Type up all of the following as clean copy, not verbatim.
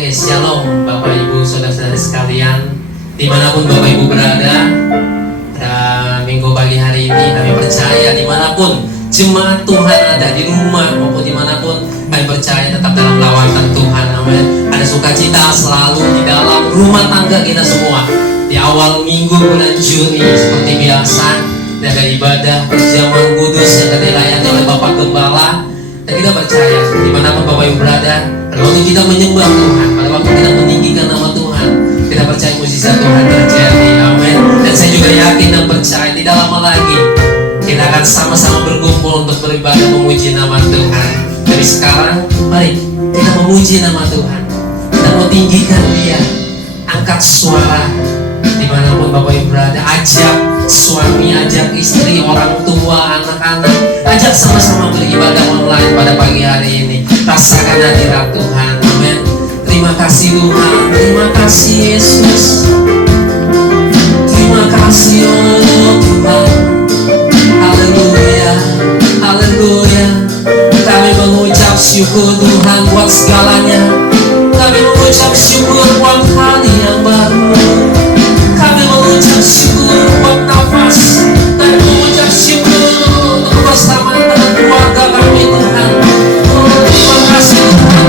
Oke, shalom Bapak Ibu Saudara-saudara sekalian, dimanapun Bapak Ibu berada. Pada minggu pagi hari ini kami percaya dimanapun jemaat Tuhan ada, di rumah maupun dimanapun, kami percaya tetap dalam lawatan Tuhan. Amin. Ada sukacita selalu di dalam rumah tangga kita semua. Di awal minggu bulan Juni seperti biasa ada ibadah perjamuan kudus yang akan dilayani oleh Bapak Gembala. Dan kita percaya dimanapun Bapak Ibu berada, pada waktu kita menyembah Tuhan, pada waktu kita meninggikan nama Tuhan, kita percaya mujizat Tuhan terjadi. Amin. Dan saya juga yakin dan percaya tidak lama lagi kita akan sama-sama berkumpul untuk beribadah memuji nama Tuhan. Dari sekarang, mari kita memuji nama Tuhan. Kita mau tinggikan Dia. Angkat suara dimanapun Bapak Ibu berada. Ajak suami, ajak istri, orang tua, anak-anak. Ajak sama-sama beribadah online pada pagi hari ini. Rasakan hadirat Tuhan. Amin. Terima kasih Tuhan. Terima kasih Yesus. Terima kasih oh Tuhan. Haleluya, haleluya. Kami mengucap syukur Tuhan buat segalanya. Kami mengucap syukur buat hari yang baru. Kami mengucap syukur buat nafas. Kami mengucap syukur untuk kebersamaan dengan keluarga kami Tuhan. Oh, terima kasih Tuhan.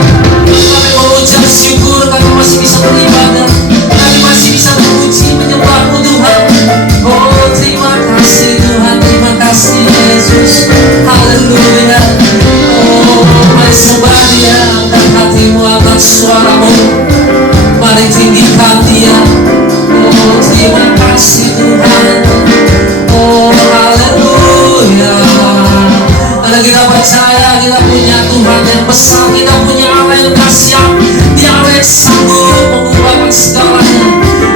Kami mengucap syukur kami masih bisa beribadah. Kami masih bisa memuji menyembah-Mu Tuhan. Oh, terima kasih Tuhan. Terima kasih Yesus. Haleluya. Oh, mari sembah Dia. Angkat hatimu, angkat suaramu. Mari tinggikan Dia. Oh, terima kasih Tuhan. Oh, haleluya. Karena kita percaya kita punya Tuhan yang besar, kita punya Allah yang dahsyat, Dia Allah yang sanggup mengubahkan segalanya.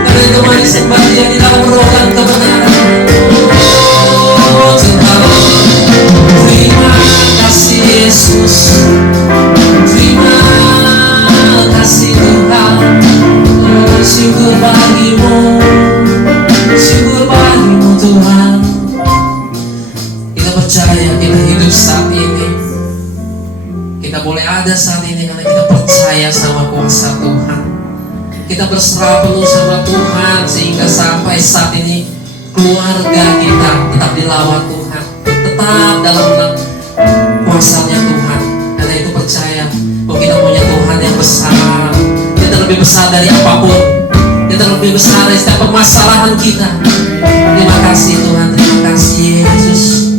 Karena itu mari sembah Dia di dalam roh dan kebenaran. Oh Tuhan, terima kasih Yesus. Terima kasih Tuhan. Oh, syukur bagimu, syukur bagimu Tuhan. Kita percaya kita hidup saat ini, kita boleh ada saat ini karena kita percaya sama kuasa Tuhan. Kita berserah penuh sama Tuhan sehingga sampai saat ini keluarga kita tetap dilawat Tuhan, tetap dalam kuasanya Tuhan. Karena itu percaya bahwa kita punya Tuhan yang besar. Dia terlebih besar dari apapun. Dia terlebih besar dari setiap permasalahan kita. Terima kasih Tuhan, terima kasih Yesus.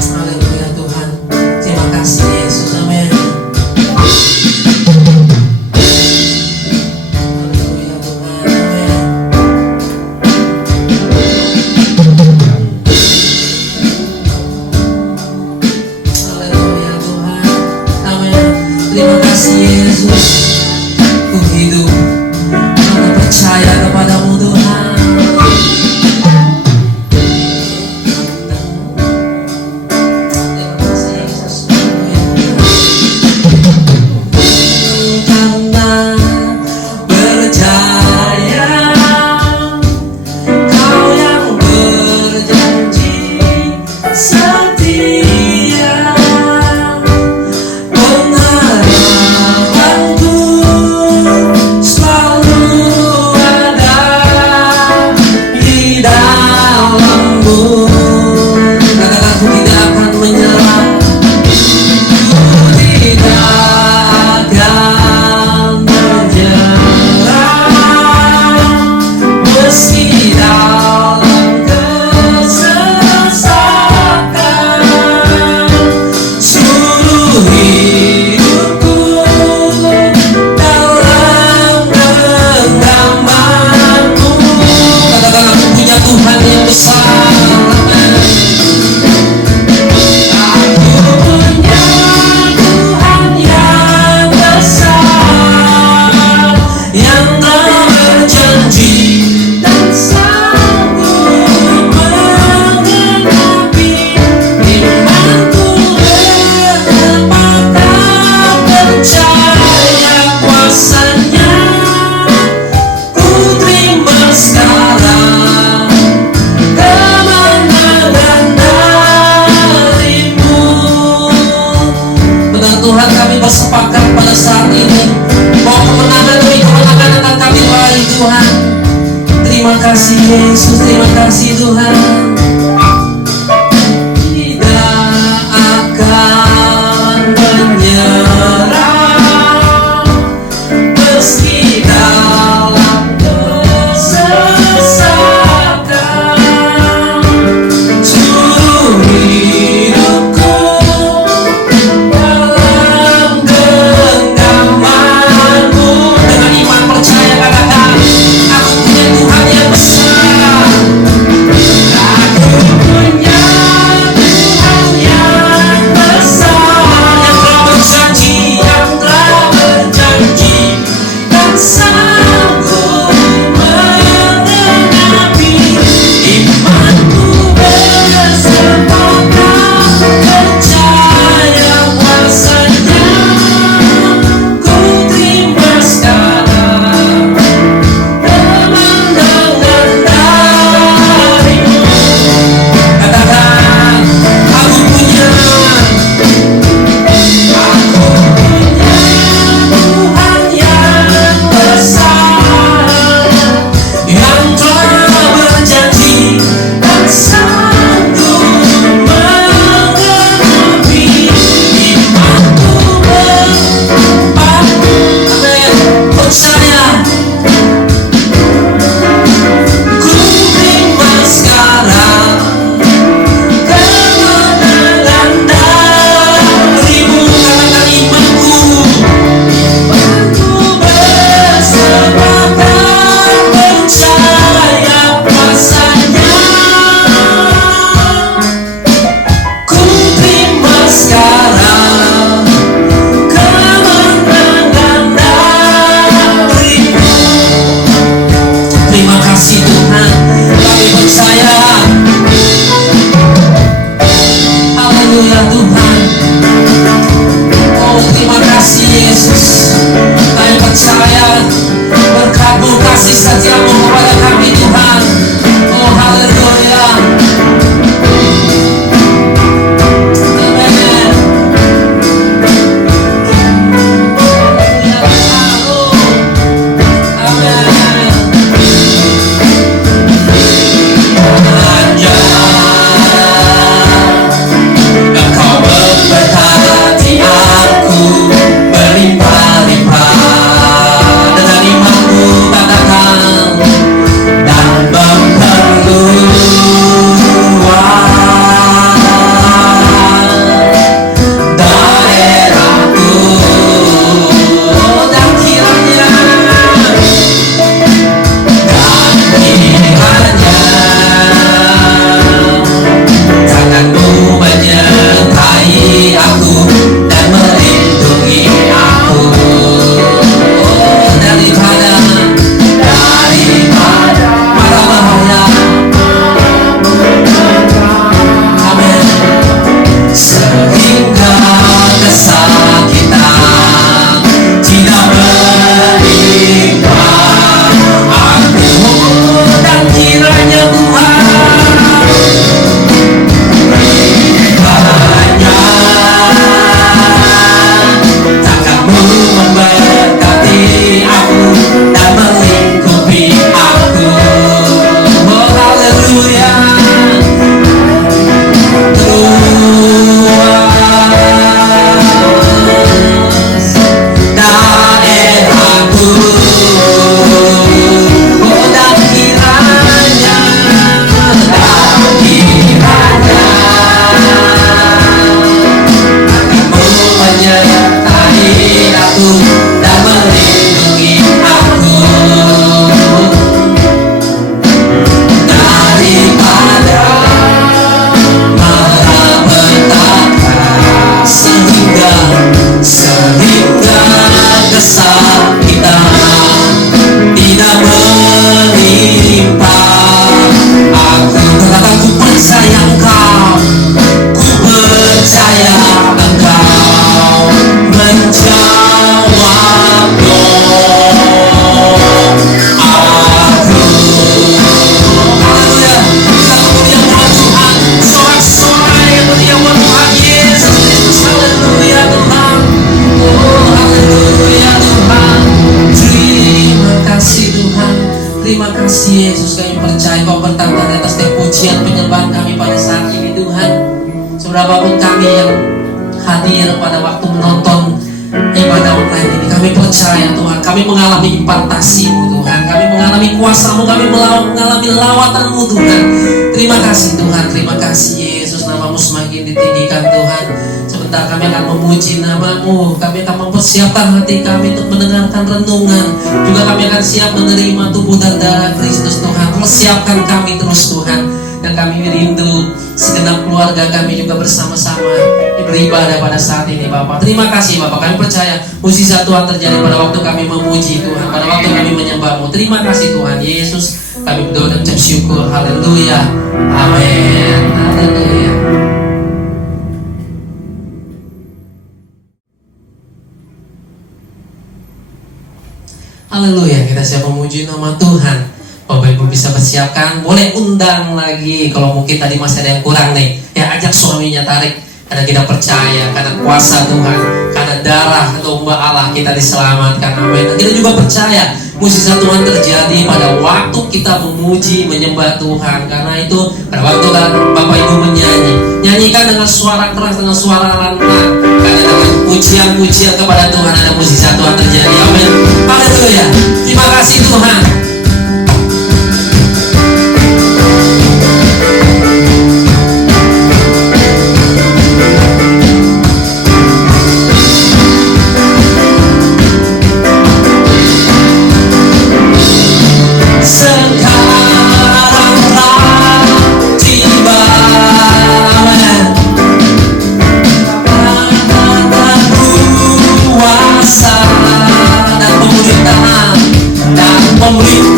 Haleluya Tuhan, terima kasih Yesus. Amin. Haleluya Tuhan, amin. Haleluya Tuhan, amin. Terima kasih Yesus. Ku hidup karena percaya kepadamu Tuhan. Terima kasih Yesus. Karena percaya Kau yang berjanji setia. Pengharapanku selalu ada di dalam-Mu. Katakan ku tidak akan menyerah, ku tidak akan menyerah meski dalam kesesakan. Seluruh hidupku dalam genggaman-Mu. Katakan aku punya Tuhan yang besar. Aku punya Tuhan yang besar, yang berjanji dan sanggup menggenapi imanku. Bertepatan percaya kuasanya, ku terima sekarang kasih Yesus, terima kasih Tuhan. Tidak akan menyerah meski dalam kesesakan. Juru hidupku dalam genggamanmu. Dengan iman percaya katakan, aku punya Tuhan yang besar. Aku percaya Kau bertanda di atas setiap pujian penyembahan kami pada saat ini Tuhan. Berapapun kami yang hadir pada waktu menonton ibadah online ini, kami percaya Tuhan, kami mengalami impartasi-Mu Tuhan, kami mengalami kuasa-Mu, kami mengalami lawatan-Mu Tuhan. Terima kasih Tuhan, terima kasih Yesus, nama-Mu semakin ditinggikan Tuhan. Sebentar kami akan memuji nama-Mu, kami akan mempersiapkan hati kami untuk mendengarkan renungan, juga kami akan siap menerima tubuh dan darah Kristus Tuhan. Persiapkan kami terus Tuhan, dan kami rindu segenap keluarga kami juga bersama-sama beribadah pada saat ini Bapak. Terima kasih Bapak, kami percaya mukjizat Tuhan terjadi pada waktu kami memuji Tuhan, pada waktu kami menyembah-Mu. Terima kasih Tuhan Yesus, kami berdoa dan ucap syukur. Haleluya, amin, haleluya. Haleluya, kita siap memuji nama Tuhan. Bapak Ibu bisa persiapkan, boleh undang lagi kalau mungkin tadi masih ada yang kurang nih. Ya, ajak suaminya tarik, karena kita percaya, karena kuasa Tuhan, karena darah domba Allah kita diselamatkan. Amin. Dan kita juga percaya mukjizat Tuhan terjadi pada waktu kita memuji, menyembah Tuhan. Karena itu pada waktu Bapak Ibu menyanyi, nyanyikan dengan suara keras, dengan suara lantang, karena dengan pujian-pujian kepada Tuhan ada mukjizat Tuhan terjadi. Amin. Haleluya. Terima kasih Tuhan. Pemerintahan dan pemerintah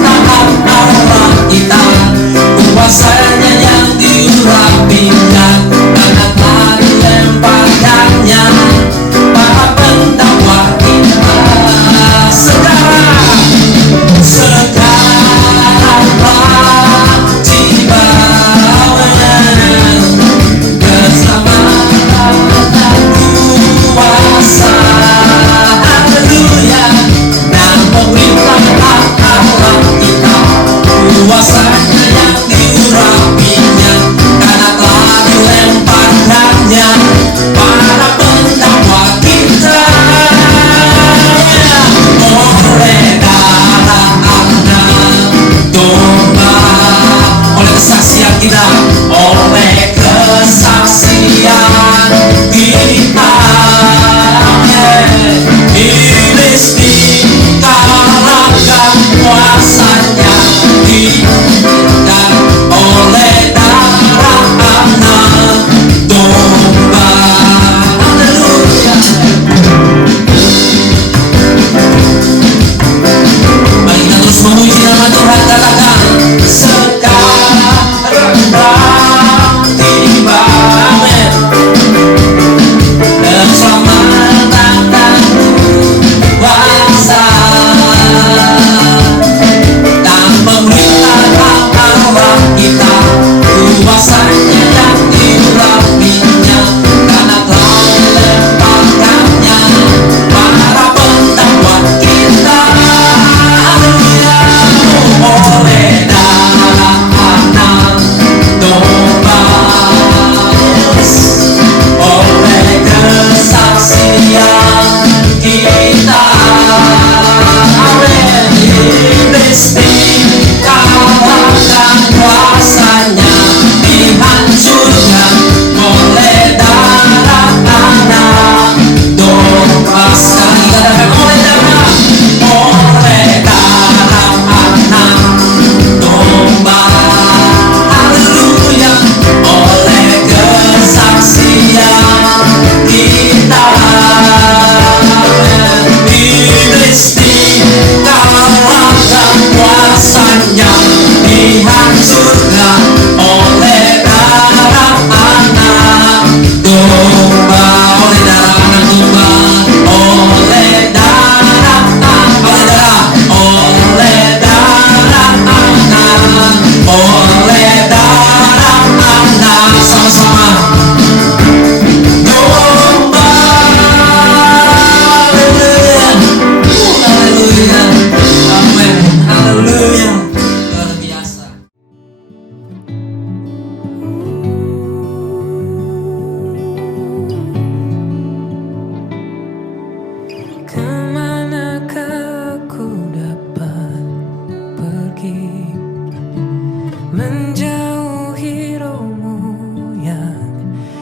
menjauhi rohmu yang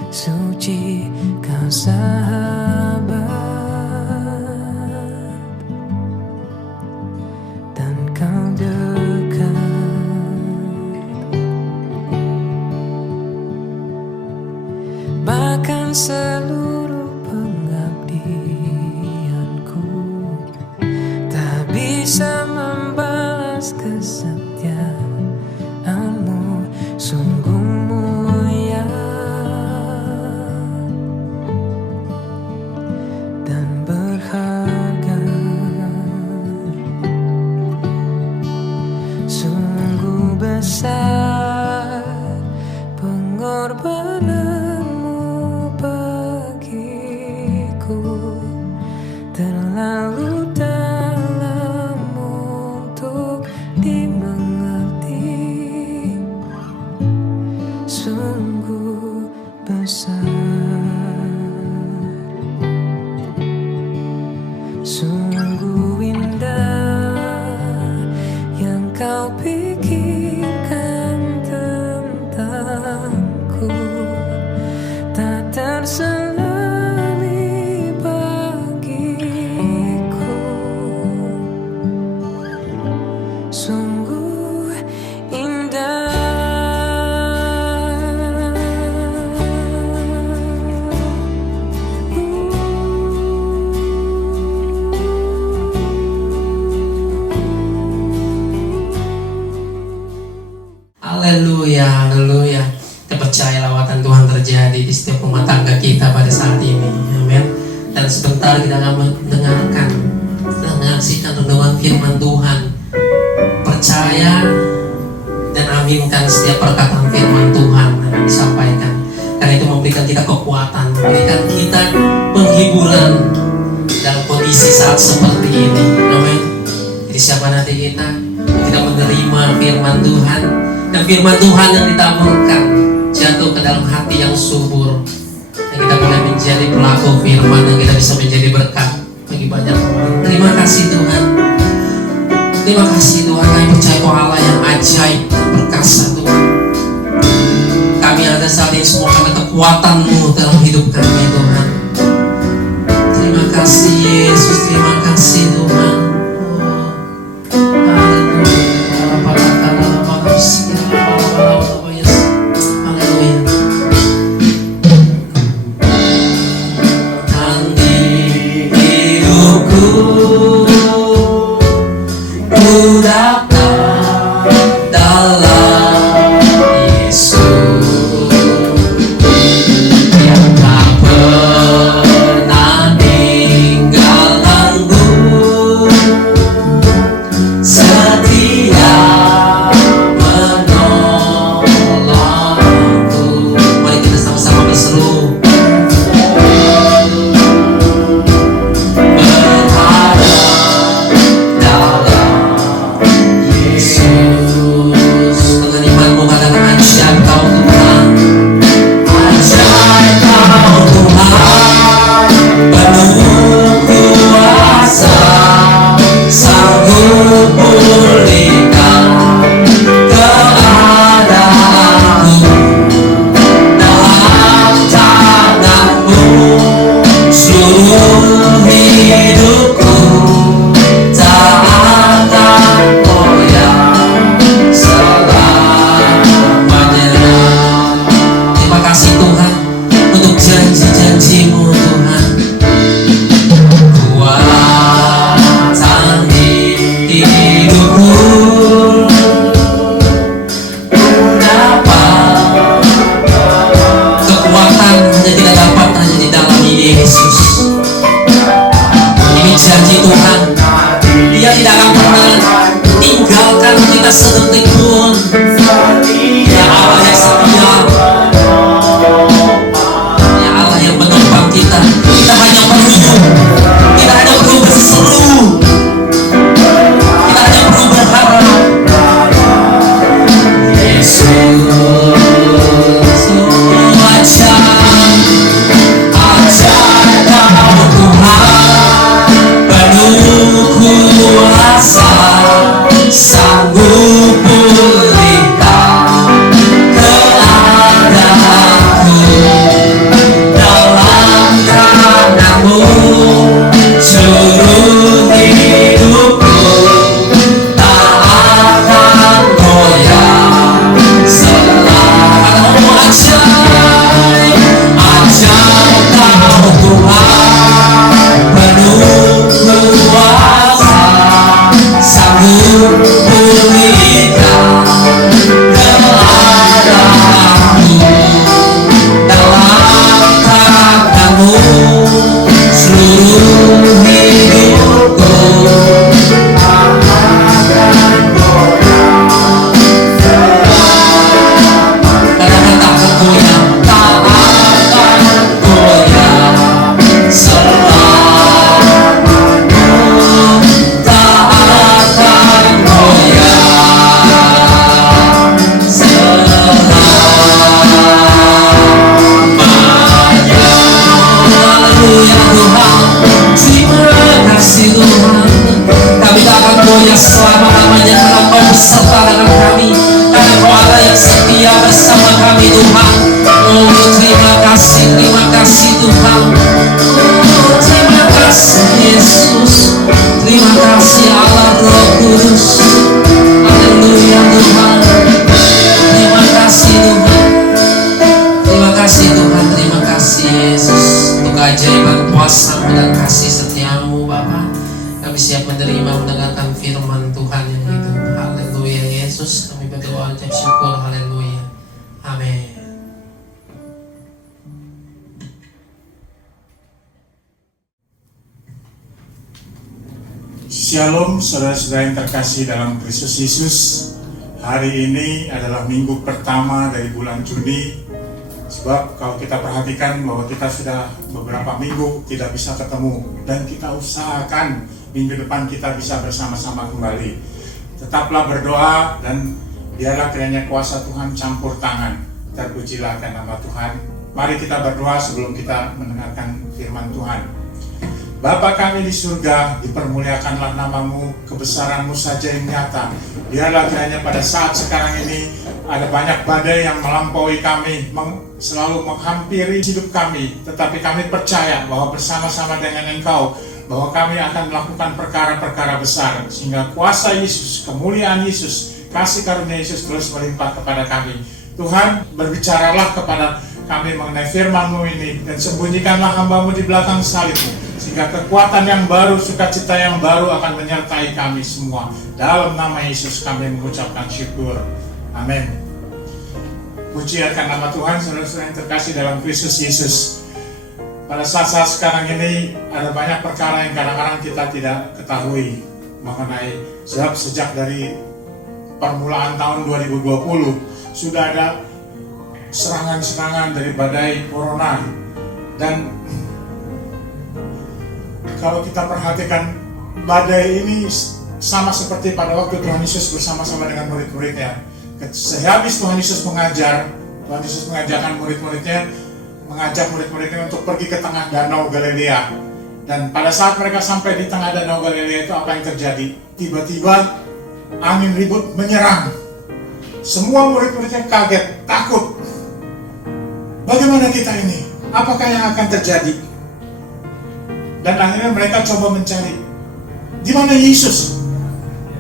suci, kau sahabat, dan kau dekat. Bahkan seluruh pengabdianku tak bisa membalas kesetiaanmu, sungguh mulia dan berharga. Sungguh besar pengorbananmu bagiku, terlalu dalam untuk dimengerti. Sungguh besar, sungguh indah yang kau pikirkan tentangku, tak terselami bagiku. Sungguh indah. Haleluya, haleluya. Kita percaya lawatan Tuhan terjadi di setiap rumah tangga kita pada saat ini. Amin. Dan sebentar kita akan mendengarkan dan menyaksikan renungan firman Tuhan. Percaya dan aminkan setiap perkataan firman Tuhan yang disampaikan. Karena itu memberikan kita kekuatan, memberikan kita penghiburan dalam kondisi saat seperti ini. Amin. Jadi siapa nanti kita menerima firman Tuhan, dan firman Tuhan yang ditaburkan jatuh ke dalam hati yang subur, dan kita boleh menjadi pelaku firman, dan kita bisa menjadi berkat bagi banyak orang. Terima kasih Tuhan. Terima kasih Tuhan, kami percaya Kau Allah yang ajaib dan perkasa Tuhan. Kami ada saat ini semua karena kekuatan-Mu dalam hidup kami Tuhan. Terima kasih Yesus, terima kasih Tuhan. Yang tak pernah tinggalkan keajaiban kuasa-Mu dan kasih setia-Mu Bapa. Kami siap menerima mendengarkan firman Tuhan yang hidup. Haleluya Yesus, kami berdoa ucap syukur. Haleluya. Amin. Shalom saudara-saudara yang terkasih dalam Kristus Yesus. Hari ini adalah minggu pertama dari bulan Juni. Sebab kalau kita perhatikan bahwa kita sudah beberapa minggu tidak bisa ketemu, dan kita usahakan minggu depan kita bisa bersama-sama kembali. Tetaplah berdoa dan biarlah kiranya kuasa Tuhan campur tangan. Terpujilah akan nama Tuhan. Mari kita berdoa sebelum kita mendengarkan firman Tuhan. Bapa kami di surga, dipermuliakanlah nama-Mu, kebesaran-Mu saja yang nyata. Biarlah kiranya pada saat sekarang ini ada banyak badai yang melampaui kami, selalu menghampiri hidup kami. Tetapi kami percaya bahwa bersama-sama dengan Engkau, bahwa kami akan melakukan perkara-perkara besar. Sehingga kuasa Yesus, kemuliaan Yesus, kasih karunia Yesus terus melimpah kepada kami. Tuhan, berbicaralah kepada kami mengenai firman-Mu ini, dan sembunyikanlah hamba-Mu di belakang salib-Mu, sehingga kekuatan yang baru, sukacita yang baru akan menyertai kami semua. Dalam nama Yesus kami mengucapkan syukur. Amin. Puji akan nama Tuhan, saudara-saudara yang terkasih dalam Kristus Yesus. Pada saat-saat sekarang ini ada banyak perkara yang kadang-kadang kita tidak ketahui mengenai, sebab sejak dari permulaan tahun 2020 sudah ada serangan-serangan dari badai corona. Dan kalau kita perhatikan, badai ini sama seperti pada waktu Tuhan Yesus bersama-sama dengan murid-muridnya. Sehabis Tuhan Yesus mengajar, Tuhan Yesus mengajarkan murid-muridnya, mengajak murid-muridnya untuk pergi ke tengah danau Galilea. Dan pada saat mereka sampai di tengah danau Galilea itu apa yang terjadi? Tiba-tiba angin ribut menyerang. Semua murid-muridnya kaget, takut. Bagaimana kita ini? Apakah yang akan terjadi? Dan akhirnya mereka coba mencari, di mana Yesus?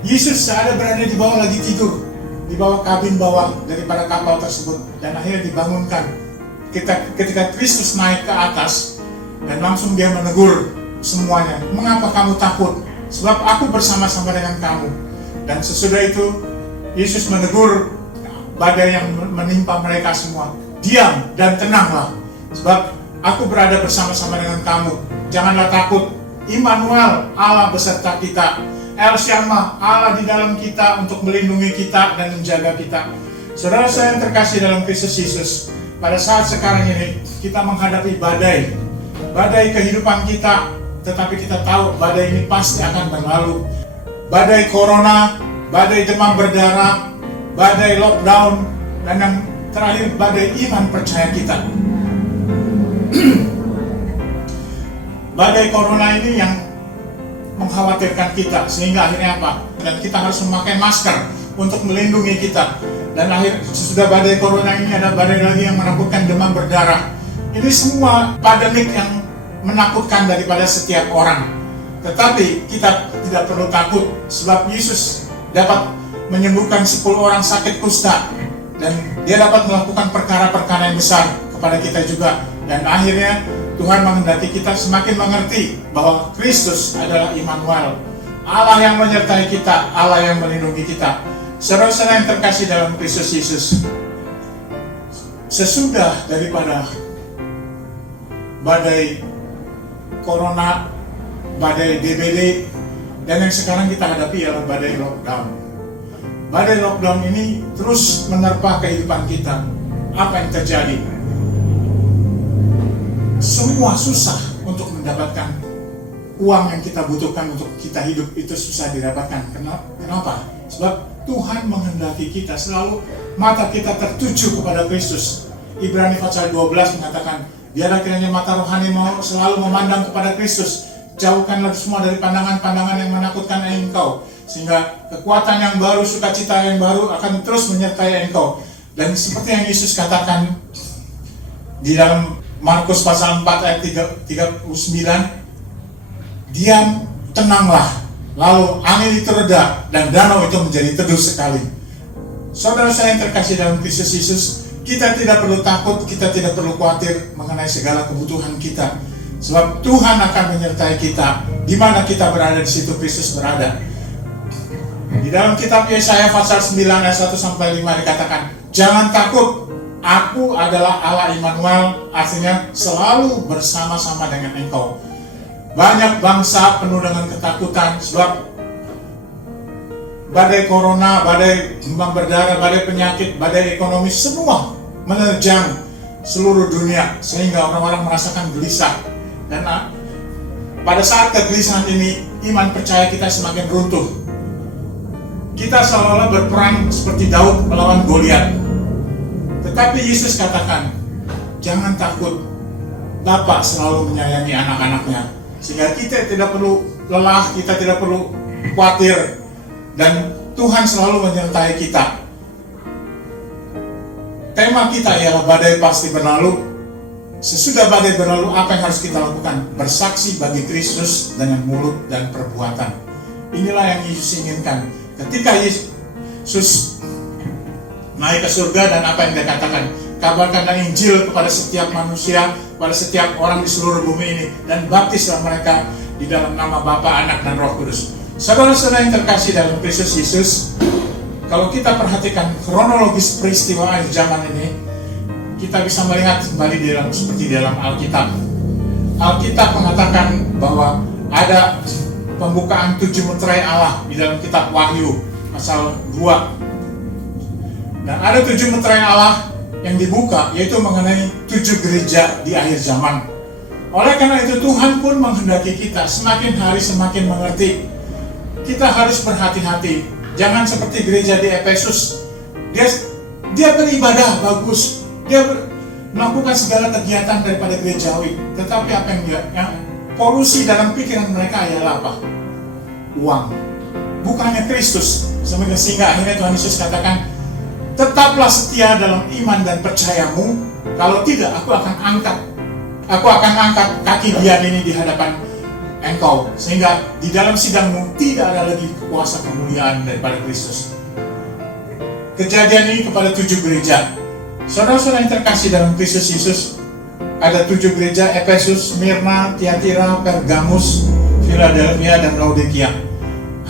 Yesus ada berada di bawah, lagi tidur di bawah kabin bawah daripada kapal tersebut. Dan akhirnya dibangunkan ketika Kristus naik ke atas, dan langsung dia menegur semuanya. Mengapa kamu takut? Sebab aku bersama-sama dengan kamu. Dan sesudah itu Yesus menegur badai yang menimpa mereka semua. Diam dan tenanglah, sebab aku berada bersama-sama dengan kamu. Janganlah takut. Immanuel, Allah beserta kita. El Shammah, Allah di dalam kita untuk melindungi kita dan menjaga kita. Saudara saya yang terkasih dalam Kristus Yesus, pada saat sekarang ini kita menghadapi badai kehidupan kita, tetapi kita tahu badai ini pasti akan berlalu. Badai corona, badai demam berdarah, badai lockdown, dan yang terakhir badai iman percaya kita. Badai corona ini yang mengkhawatirkan kita, sehingga akhirnya apa? Dan kita harus memakai masker untuk melindungi kita. Dan akhir sesudah badai corona ini ada badai lagi yang menakutkan, demam berdarah. Ini semua pandemik yang menakutkan daripada setiap orang. Tetapi kita tidak perlu takut, sebab Yesus dapat menyembuhkan 10 orang sakit kusta, dan dia dapat melakukan perkara-perkara yang besar kepada kita juga. Dan akhirnya Tuhan menghendaki kita semakin mengerti bahwa Kristus adalah Immanuel, Allah yang menyertai kita, Allah yang melindungi kita. Saudara-saudara yang terkasih dalam Kristus Yesus, sesudah daripada badai corona, badai DBD, dan yang sekarang kita hadapi adalah badai lockdown. Badai lockdown ini terus menerpa kehidupan kita. Apa yang terjadi? Semua susah untuk mendapatkan uang yang kita butuhkan untuk kita hidup, itu susah didapatkan. Kenapa? Sebab Tuhan menghendaki kita selalu mata kita tertuju kepada Kristus. Ibrani pasal 12 mengatakan, biarlah kiranya mata rohani mau selalu memandang kepada Kristus. Jauhkanlah semua dari pandangan-pandangan yang menakutkan engkau, sehingga kekuatan yang baru, sukacita yang baru akan terus menyertai engkau. Dan seperti yang Yesus katakan di dalam Markus pasal 4 ayat 39, diam, tenanglah, lalu angin itu reda dan danau itu menjadi teduh sekali. Saudara saya yang terkasih dalam Kristus Yesus, kita tidak perlu takut, kita tidak perlu khawatir mengenai segala kebutuhan kita. Sebab Tuhan akan menyertai kita. Di mana kita berada, di situ Kristus berada. Di dalam kitab Yesaya pasal 9 ayat 1 sampai 5 dikatakan, jangan takut, aku adalah Allah Immanuel, artinya selalu bersama-sama dengan engkau. Banyak bangsa penuh dengan ketakutan sebab badai corona, badai demam berdarah, badai penyakit, badai ekonomi, semua menerjang seluruh dunia sehingga orang-orang merasakan gelisah. Karena pada saat kegelisahan ini, iman percaya kita semakin runtuh. Kita seolah-olah berperang seperti Daud melawan Goliat. Tetapi Yesus katakan, jangan takut, Bapa selalu menyayangi anak-anaknya. Sehingga kita tidak perlu lelah, kita tidak perlu khawatir. Dan Tuhan selalu menyertai kita. Tema kita ialah badai pasti berlalu. Sesudah badai berlalu, apa yang harus kita lakukan? Bersaksi bagi Kristus dengan mulut dan perbuatan. Inilah yang Yesus inginkan. Ketika Yesus naik ke surga dan apa yang dia katakan, kabarkanlah Injil kepada setiap manusia, pada setiap orang di seluruh bumi ini, dan baptislah mereka di dalam nama Bapa, Anak, dan Roh Kudus. Saudara-saudara yang terkasih dalam Kristus Yesus, kalau kita perhatikan kronologis peristiwa akhir zaman ini, kita bisa melihat kembali seperti dalam Alkitab. Alkitab mengatakan bahwa ada pembukaan 7 meterai Allah di dalam kitab Wahyu pasal 2. Dan ada 7 meterai Allah yang dibuka, yaitu mengenai 7 gereja di akhir zaman. Oleh karena itu Tuhan pun menghendaki kita semakin hari semakin mengerti. Kita harus berhati-hati. Jangan seperti gereja di Efesus. Dia beribadah bagus. Dia melakukan segala kegiatan daripada gerejawi. Tetapi apa yang polusi dalam pikiran mereka ialah apa? Uang. Bukannya Kristus. Sehingga akhirnya Tuhan Yesus katakan, tetaplah setia dalam iman dan percayamu. Kalau tidak, aku akan angkat kaki Dian ini di hadapan engkau, sehingga di dalam sidangmu tidak ada lagi kuasa kemuliaan daripada Kristus. Kejadian ini kepada 7 gereja. Saudara-saudara yang terkasih dalam Kristus Yesus, ada 7 gereja: Efesus, Smyrna, Tiatira, Pergamus, Philadelphia, dan Laodikia.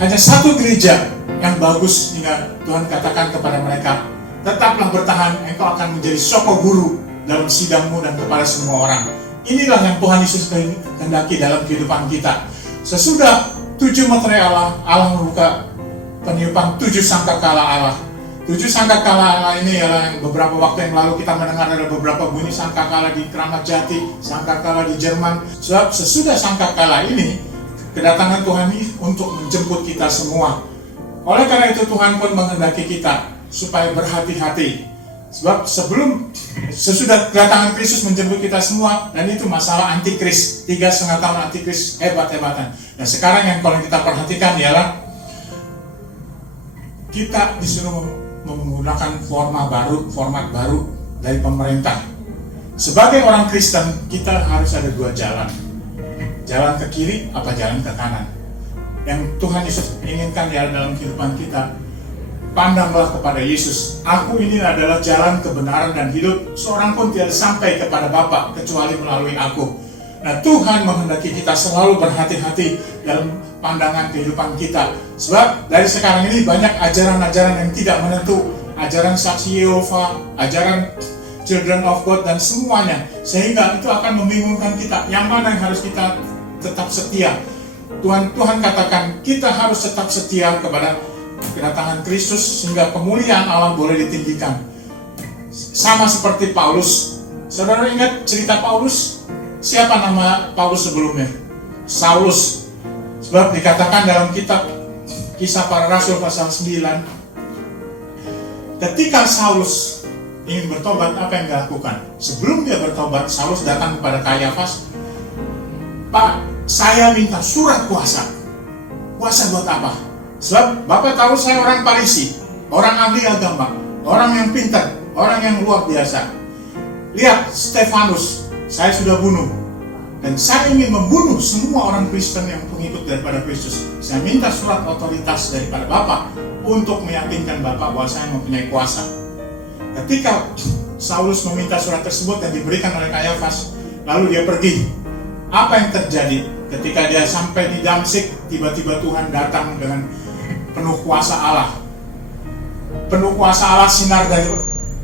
Hanya 1 gereja yang bagus hingga Tuhan katakan kepada mereka, tetaplah bertahan, engkau akan menjadi soko guru dalam sidangmu dan kepada semua orang. Inilah yang Tuhan Yesus kehendaki dalam kehidupan kita. Sesudah 7 meterai Allah, Allah membuka peniupan 7 sangkakala Allah. 7 sangkakala Allah ini ialah yang beberapa waktu yang lalu kita mendengar ada beberapa bunyi sangkakala di Kramat Jati, sangkakala di Jerman. Sebab sesudah sangkakala ini, kedatangan Tuhan ini untuk menjemput kita semua. Oleh karena itu Tuhan pun menghendaki kita supaya berhati-hati. Sebab sesudah kedatangan Kristus menjemput kita semua, dan itu masalah antikris, 3,5 tahun antikris hebat-hebatan. Dan sekarang yang kalau kita perhatikan ialah kita disuruh menggunakan format baru dari pemerintah. Sebagai orang Kristen, kita harus ada 2 jalan. Jalan ke kiri apa jalan ke kanan. Yang Tuhan Yesus inginkan ya dalam kehidupan kita, pandanglah kepada Yesus. Aku ini adalah jalan kebenaran dan hidup. Seorang pun tidak sampai kepada Bapa kecuali melalui aku. Nah, Tuhan menghendaki kita selalu berhati-hati dalam pandangan kehidupan kita. Sebab dari sekarang ini banyak ajaran-ajaran yang tidak menentu. Ajaran saksi Yehova, ajaran Children of God, dan semuanya. Sehingga itu akan membingungkan kita. Yang mana yang harus kita tetap setia? Tuhan katakan kita harus tetap setia kepada kedatangan Kristus sehingga kemuliaan Allah boleh ditinggikan. Sama seperti Paulus. Saudara ingat cerita Paulus? Siapa nama Paulus sebelumnya? Saulus. Sebab dikatakan dalam kitab Kisah Para Rasul pasal 9, ketika Saulus ingin bertobat, apa yang dia lakukan? Sebelum dia bertobat, Saulus datang kepada Kayafas, Pak, saya minta surat kuasa. Kuasa buat apa? Sebab Bapak tahu saya orang Farisi, orang ahli agama, orang yang pintar, orang yang luar biasa. Lihat Stefanus, saya sudah bunuh. Dan saya ingin membunuh semua orang Kristen yang pengikut daripada Kristus. Saya minta surat otoritas daripada Bapak untuk meyakinkan Bapak bahwa saya mempunyai kuasa. Ketika Saulus meminta surat tersebut dan diberikan oleh Kayafas, lalu dia pergi. apa yang terjadi ketika dia sampai di Damsyik? Tiba-tiba Tuhan datang dengan penuh kuasa Allah. Penuh kuasa Allah, sinar dari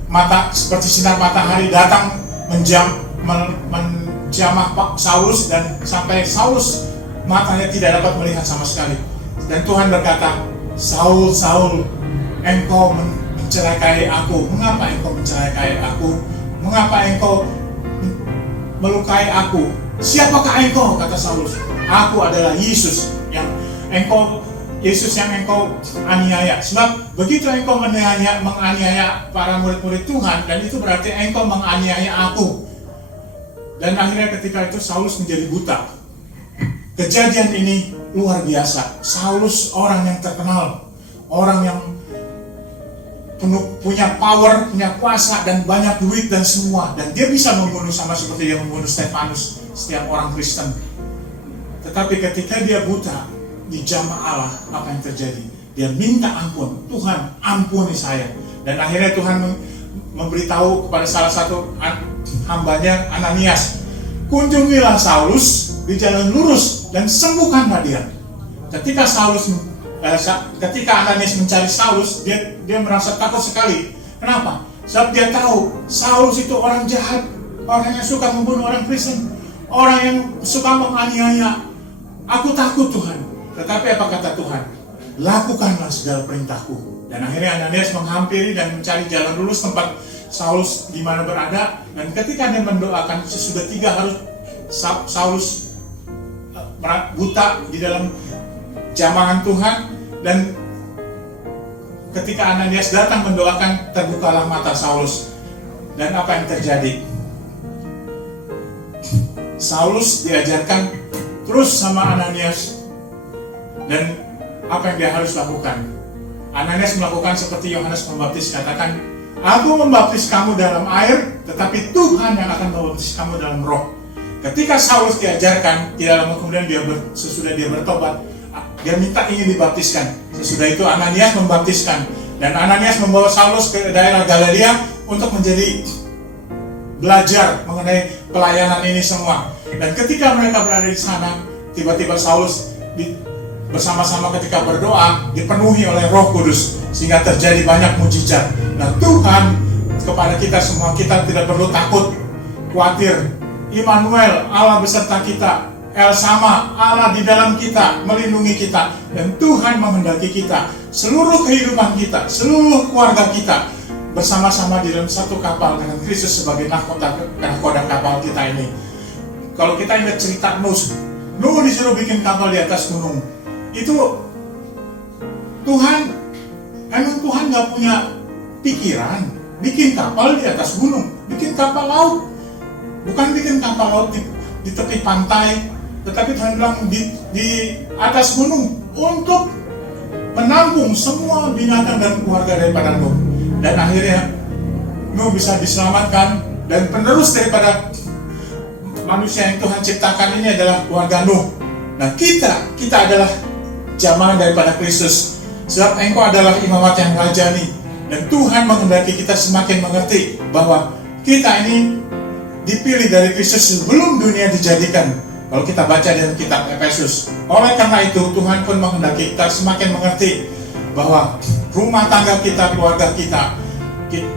mata seperti sinar matahari datang menjamah Saulus, dan sampai Saulus matanya tidak dapat melihat sama sekali. Dan Tuhan berkata, Saul, Saul, engkau mencelakai aku. Mengapa engkau mencelakai aku? Mengapa engkau melukai aku? Siapakah engkau? Kata Saulus. Aku adalah Yesus yang engkau aniaya. Sebab begitu engkau menganiaya para murid-murid Tuhan, dan itu berarti engkau menganiaya aku. Dan akhirnya ketika itu Saulus menjadi buta. Kejadian ini luar biasa. Saulus orang yang terkenal, orang yang punya power, punya kuasa, dan banyak duit dan semua. Dan dia bisa membunuh sama seperti dia membunuh Stefanus, setiap orang Kristen. Tetapi ketika dia buta, di jamaah Allah, apa yang terjadi? Dia minta ampun, Tuhan ampuni saya. Dan akhirnya Tuhan memberitahu kepada salah satu hambanya, Ananias, kunjungilah Saulus di jalan lurus dan sembuhkanlah dia. Ketika Ananias mencari Saulus, dia merasa takut sekali. Kenapa? Sebab dia tahu Saulus itu orang jahat, orang yang suka membunuh orang Kristen, orang yang suka menganiaya. Aku takut, Tuhan. Tetapi apa kata Tuhan? Lakukanlah segala perintahku. Dan akhirnya Ananias menghampiri dan mencari jalan lurus tempat Saulus di mana berada. Dan ketika dia mendoakan, sesudah 3 hari Saulus buta di dalam jamahan Tuhan. Dan ketika Ananias datang mendoakan, terbukalah mata Saulus. Dan apa yang terjadi? Saulus diajarkan terus sama Ananias, dan apa yang dia harus lakukan. Ananias melakukan seperti Yohanes Pembaptis katakan, aku membaptis kamu dalam air, tetapi Tuhan yang akan membaptis kamu dalam roh. Ketika Saulus diajarkan, tidak lama kemudian sesudah dia bertobat, dia minta ingin dibaptiskan. Sesudah itu Ananias membaptiskan, dan Ananias membawa Saulus ke daerah Galilea untuk menjadi belajar mengenai pelayanan ini semua. Dan ketika mereka berada di sana, tiba-tiba Saulus bersama-sama ketika berdoa dipenuhi oleh Roh Kudus, sehingga terjadi banyak mujizat. Nah, Tuhan kepada kita semua, kita tidak perlu takut, khawatir. Immanuel, Allah beserta kita. El Sama, Allah di dalam kita, melindungi kita. Dan Tuhan menghendaki kita, seluruh kehidupan kita, seluruh keluarga kita, bersama-sama di dalam satu kapal dengan Kristus sebagai nahkoda kapal kita ini. Kalau kita ingat cerita Nuh disuruh bikin kapal di atas gunung. Itu Tuhan gak punya pikiran bikin kapal di atas gunung, bikin kapal laut. Bukan bikin kapal laut di tepi pantai, tetapi Tuhan bilang di atas gunung untuk menampung semua binatang dan keluarga daripada Nuh. Dan akhirnya Nuh bisa diselamatkan, dan penerus daripada manusia yang Tuhan ciptakan ini adalah keluarga Nuh. Nah, kita adalah jamaah daripada Kristus. Sebab engkau adalah imamat yang rajani. Dan Tuhan menghendaki kita semakin mengerti bahwa kita ini dipilih dari Kristus sebelum dunia dijadikan. Kalau kita baca dalam kitab Efesus. Oleh karena itu Tuhan pun menghendaki kita semakin mengerti bahwa rumah tangga kita, keluarga kita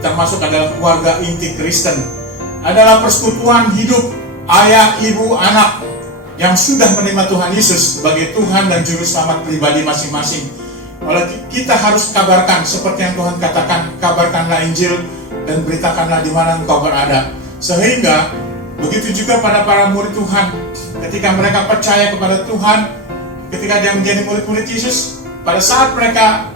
termasuk adalah keluarga inti Kristen, adalah persekutuan hidup ayah, ibu, anak yang sudah menerima Tuhan Yesus sebagai Tuhan dan Juru Selamat pribadi masing-masing. Oleh kita harus kabarkan seperti yang Tuhan katakan, kabarkanlah Injil dan beritakanlah di mana engkau berada. Sehingga begitu juga pada para murid Tuhan, ketika mereka percaya kepada Tuhan, ketika dia menjadi murid-murid Yesus, pada saat mereka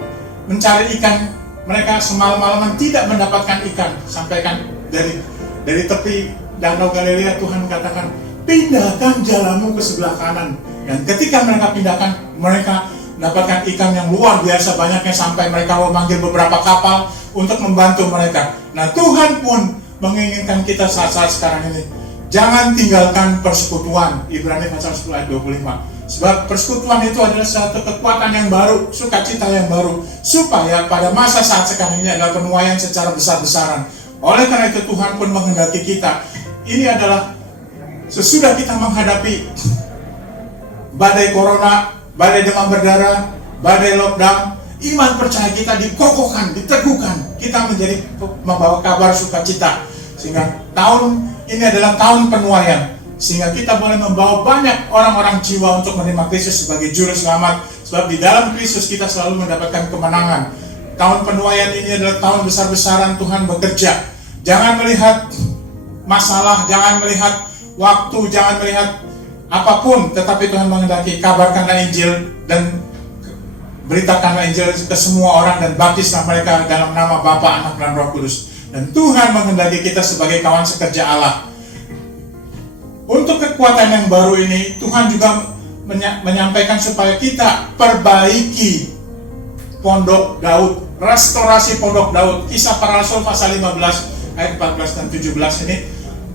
mencari ikan, mereka semalam-malaman tidak mendapatkan ikan. Sampaikan dari tepi Danau Galilea, Tuhan katakan, pindahkan jalanmu ke sebelah kanan. Dan ketika mereka pindahkan, mereka mendapatkan ikan yang luar biasa banyaknya, sampai mereka memanggil beberapa kapal untuk membantu mereka. Nah, Tuhan pun menginginkan kita saat-saat sekarang ini, jangan tinggalkan persekutuan. Ibrani pasal 10 ayat 25. Sebab persekutuan itu adalah satu kekuatan yang baru, sukacita yang baru, supaya pada masa saat sekarang ini adalah penuaian secara besar-besaran. Oleh karena itu Tuhan pun menghendaki kita, ini adalah sesudah kita menghadapi badai corona, badai demam berdarah, badai lockdown, iman percaya kita dikokohkan, diteguhkan. Kita menjadi membawa kabar sukacita. Sehingga tahun ini adalah tahun penuaian. Sehingga kita boleh membawa banyak orang-orang jiwa untuk menerima Kristus sebagai juru selamat. Sebab di dalam Kristus kita selalu mendapatkan kemenangan. Tahun penuaian ini adalah tahun besar-besaran Tuhan bekerja. Jangan melihat masalah, jangan melihat waktu, jangan melihat apapun, tetapi Tuhan menghendaki kabarkanlah Injil dan beritakanlah Injil ke semua orang dan baptislah mereka dalam nama Bapa, Anak, dan Roh Kudus. Dan Tuhan menghendaki kita sebagai kawan sekerja Allah. Untuk kekuatan yang baru ini, Tuhan juga menyampaikan supaya kita perbaiki Pondok Daud, restorasi Pondok Daud. Kisah Para Rasul pasal 15 ayat 14 dan 17 ini.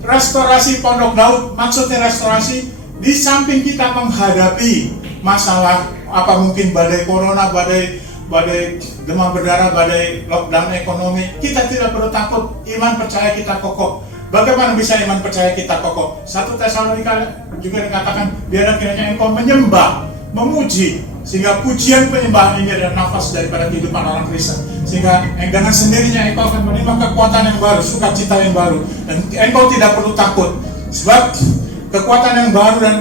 Restorasi Pondok Daud, maksudnya restorasi di samping kita menghadapi masalah apa mungkin badai corona, badai demam berdarah, badai lockdown ekonomi, kita tidak perlu takut. Iman percaya kita kokoh. Bagaimana bisa iman percaya kita kokoh? 1 Tesalonika juga dikatakan, biarlah kiranya engkau menyembah, memuji, sehingga pujian penyembahan ini adalah nafas daripada kehidupan orang Kristen. Sehingga dengan sendirinya engkau akan menerima kekuatan yang baru, sukacita yang baru, dan engkau tidak perlu takut. Sebab kekuatan yang baru dan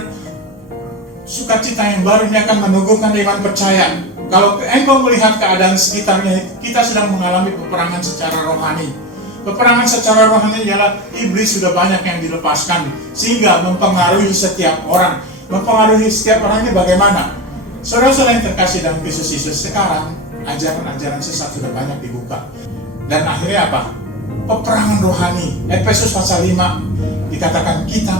sukacita yang baru ini akan meneguhkan iman percaya. Kalau engkau melihat keadaan sekitarnya, kita sedang mengalami peperangan secara rohani. Peperangan secara rohani ialah iblis sudah banyak yang dilepaskan, sehingga mempengaruhi setiap orang. Mempengaruhi setiap orang ini bagaimana? Saudara-saudara yang terkasih dalam Kristus Yesus, sekarang ajaran-ajaran sesat sudah banyak dibuka. Dan akhirnya apa? Peperangan rohani. Efesus pasal 5 dikatakan kita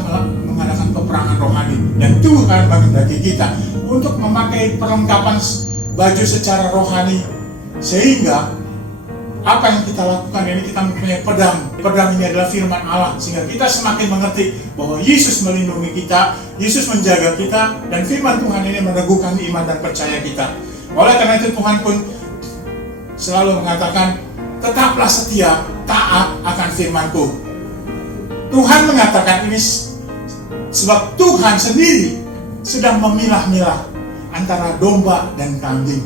mengadakan peperangan rohani. Dan Tuhan menghendaki kita untuk memakai perlengkapan baju secara rohani, sehingga apa yang kita lakukan ini, kita mempunyai pedang. Pedang ini adalah firman Allah, sehingga kita semakin mengerti bahwa Yesus melindungi kita, Yesus menjaga kita, dan firman Tuhan ini meneguhkan iman dan percaya kita. Oleh karena itu Tuhan pun selalu mengatakan, tetaplah setia, taat akan firman-Ku. Tuhan mengatakan ini sebab Tuhan sendiri sedang memilah-milah antara domba dan kambing.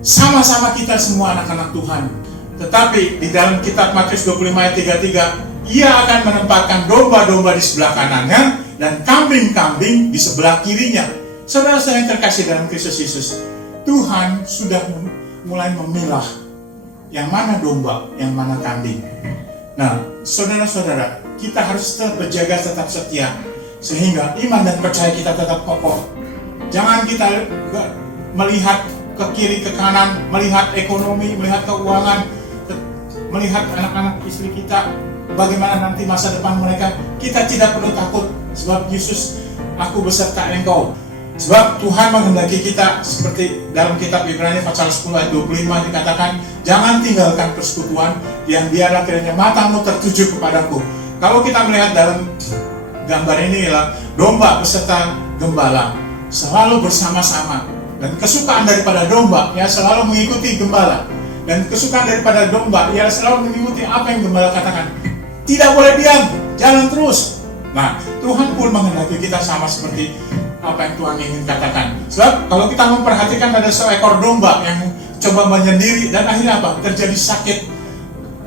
Sama-sama kita semua anak-anak Tuhan. Tetapi di dalam kitab Matius 25 ayat 33, Ia akan menempatkan domba-domba di sebelah kanannya dan kambing-kambing di sebelah kirinya. Saudara-saudara yang terkasih dalam Kristus Yesus, Tuhan sudah mulai memilah yang mana domba, yang mana kambing. Nah, saudara-saudara, kita harus tetap berjaga, tetap setia, sehingga iman dan percaya kita tetap kokoh. Jangan kita melihat ke kiri, ke kanan, melihat ekonomi, melihat keuangan, melihat anak-anak istri kita, bagaimana nanti masa depan mereka. Kita tidak perlu takut, sebab Yesus, aku beserta engkau. Sebab Tuhan menghendaki kita, seperti dalam kitab Ibrani pasal 10 ayat 25 dikatakan, jangan tinggalkan persekutuan, yang biarlah kiranya matamu tertuju kepadaku. Kalau kita melihat dalam gambar ini ialah domba beserta gembala selalu bersama-sama. Dan kesukaan daripada domba ya selalu mengikuti gembala. Dan kesukaan daripada domba ya selalu mengikuti apa yang gembala katakan. Tidak boleh diam, jalan terus. Nah, Tuhan pun menghendaki kita sama seperti apa yang Tuhan ingin katakan. Sebab kalau kita memperhatikan ada seekor domba yang coba menyendiri dan akhirnya apa? Terjadi sakit.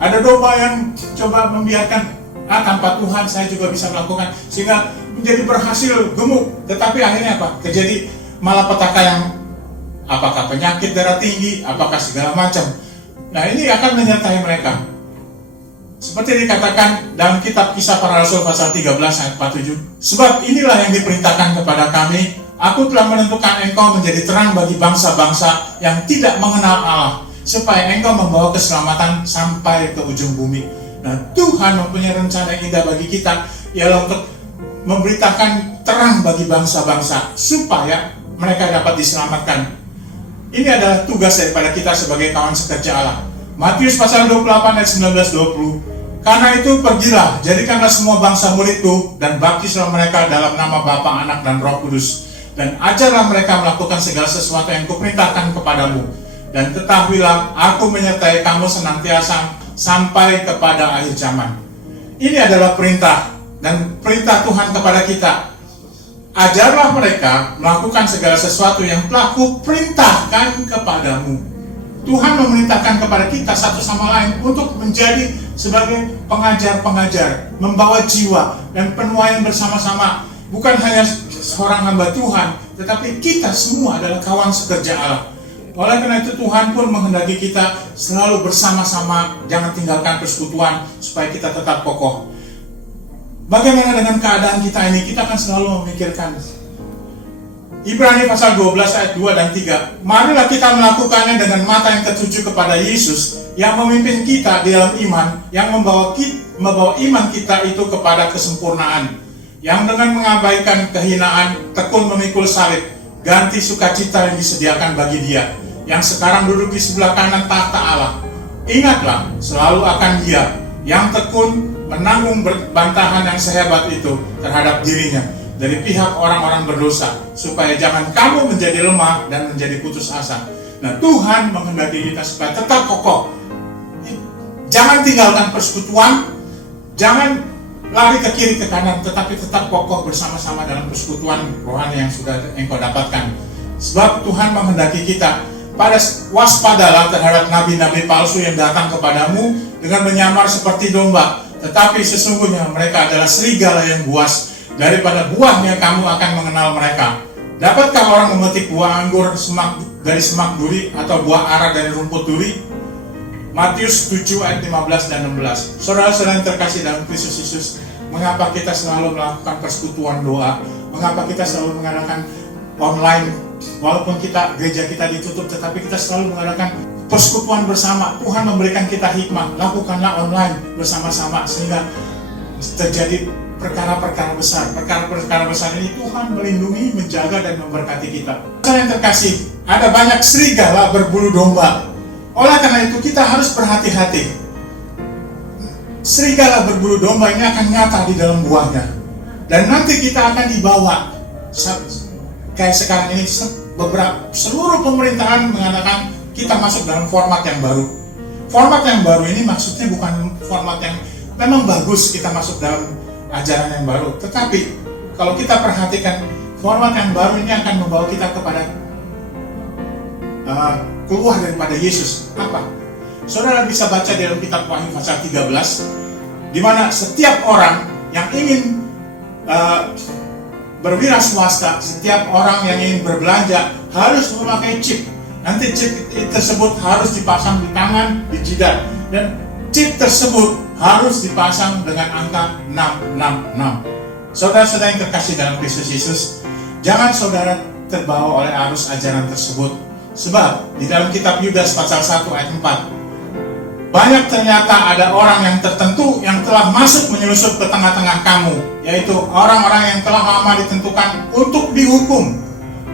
Ada domba yang coba membiarkan, tanpa Tuhan saya juga bisa melakukan, sehingga menjadi berhasil gemuk. Tetapi akhirnya apa? Terjadi malapetaka yang apakah penyakit darah tinggi, apakah segala macam. Nah, ini akan menyertai mereka. Seperti dikatakan dalam kitab Kisah Para Rasul pasal 13 ayat 47. Sebab inilah yang diperintahkan kepada kami, aku telah menentukan engkau menjadi terang bagi bangsa-bangsa yang tidak mengenal Allah, supaya engkau membawa keselamatan sampai ke ujung bumi. Nah, Tuhan mempunyai rencana yang indah bagi kita, ialah untuk memberitakan terang bagi bangsa-bangsa, supaya mereka dapat diselamatkan. Ini adalah tugas daripada kita sebagai kawan sekerja Allah. Matius pasal 28 ayat 19-20. Karena itu pergilah, jadikanlah semua bangsa muridku, dan baptislah mereka dalam nama Bapa, Anak, dan Roh Kudus. Dan ajarlah mereka melakukan segala sesuatu yang kuperintahkan kepadamu. Dan ketahuilah, aku menyertai kamu senantiasa sampai kepada akhir zaman. Ini adalah perintah dan perintah Tuhan kepada kita. Ajarlah mereka melakukan segala sesuatu yang telah kuperintahkan kepadamu. Tuhan memerintahkan kepada kita satu sama lain untuk menjadi sebagai pengajar-pengajar, membawa jiwa dan penuaian bersama-sama. Bukan hanya seorang hamba Tuhan, tetapi kita semua adalah kawan sekerja Allah. Oleh karena itu Tuhan pun menghendaki kita selalu bersama-sama, jangan tinggalkan persekutuan supaya kita tetap kokoh. Bagaimana dengan keadaan kita ini? Kita akan selalu memikirkan Ibrani pasal 12 ayat 2 dan 3. Marilah kita melakukannya dengan mata yang tertuju kepada Yesus yang memimpin kita di dalam iman, yang membawa iman kita itu kepada kesempurnaan, yang dengan mengabaikan kehinaan tekun memikul salib, ganti sukacita yang disediakan bagi Dia yang sekarang duduk di sebelah kanan tahta Allah. Ingatlah selalu akan Dia yang tekun menanggung bantahan yang sehebat itu terhadap dirinya dari pihak orang-orang berdosa, supaya jangan kamu menjadi lemah dan menjadi putus asa. Nah, Tuhan menghendaki kita supaya tetap kokoh. Jangan tinggalkan persekutuan, jangan lari ke kiri ke kanan, tetapi tetap kokoh bersama-sama dalam persekutuan rohani yang sudah engkau dapatkan. Sebab Tuhan menghendaki kita pada waspadalah terhadap nabi-nabi palsu yang datang kepadamu dengan menyamar seperti domba, tetapi sesungguhnya mereka adalah serigala yang buas. Daripada buahnya kamu akan mengenal mereka. Dapatkah orang memetik buah anggur dari semak duri atau buah ara dari rumput duri? Matius 7 ayat 15 dan 16. Saudara-saudara yang terkasih dalam Kristus Yesus, mengapa kita selalu melakukan persekutuan doa? Mengapa kita selalu mengadakan online? Walaupun gereja kita ditutup, tetapi kita selalu mengadakan persekutuan bersama. Tuhan memberikan kita hikmah, lakukanlah online bersama-sama sehingga terjadi perkara-perkara besar ini Tuhan melindungi, menjaga dan memberkati kita. Saudara yang terkasih, ada banyak serigala berbulu domba. Oleh karena itu kita harus berhati-hati. Serigala berbulu domba ini akan nyata di dalam buahnya, dan nanti kita akan dibawa kayak sekarang ini. Seluruh pemerintahan mengatakan kita masuk dalam format yang baru. Format yang baru ini maksudnya bukan format yang memang bagus kita masuk dalam ajaran yang baru, tetapi kalau kita perhatikan format yang baru ini akan membawa kita kepada keluar daripada Yesus. Apa? Saudara bisa baca di dalam kitab Wahyu pasal 13, di mana setiap orang yang ingin berwira swasta, setiap orang yang ingin berbelanja harus memakai chip. Nanti chip tersebut harus dipasang di tangan, di jidat, dan chip tersebut harus dipasang dengan angka 666. Saudara-saudara yang terkasih dalam Kristus Yesus, jangan saudara terbawa oleh arus ajaran tersebut. Sebab di dalam kitab Yudas pasal 1 ayat 4, banyak ternyata ada orang yang tertentu yang telah masuk menyelusup ke tengah-tengah kamu, yaitu orang-orang yang telah lama ditentukan untuk dihukum.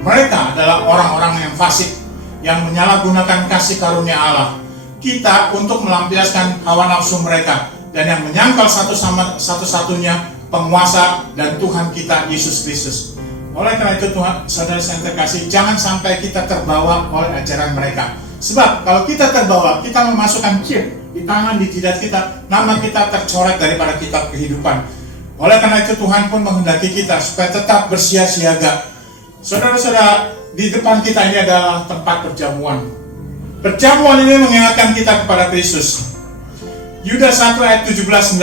Mereka adalah orang-orang yang fasik, yang menyalahgunakan kasih karunia Allah kita untuk melampiaskan hawa nafsu mereka, dan yang menyangkal satu-satunya penguasa dan Tuhan kita Yesus Kristus. Oleh karena itu Tuhan, saudara yang terkasih, jangan sampai kita terbawa oleh ajaran mereka. Sebab kalau kita terbawa, kita memasukkan chip di tangan, di jidat kita, nama kita tercoret daripada kitab kehidupan. Oleh karena itu Tuhan pun menghendaki kita supaya tetap bersiaga. Saudara-saudara, di depan kita ini adalah tempat perjamuan. Perjamuan ini mengingatkan kita kepada Kristus. Yudas 1 ayat 17-19.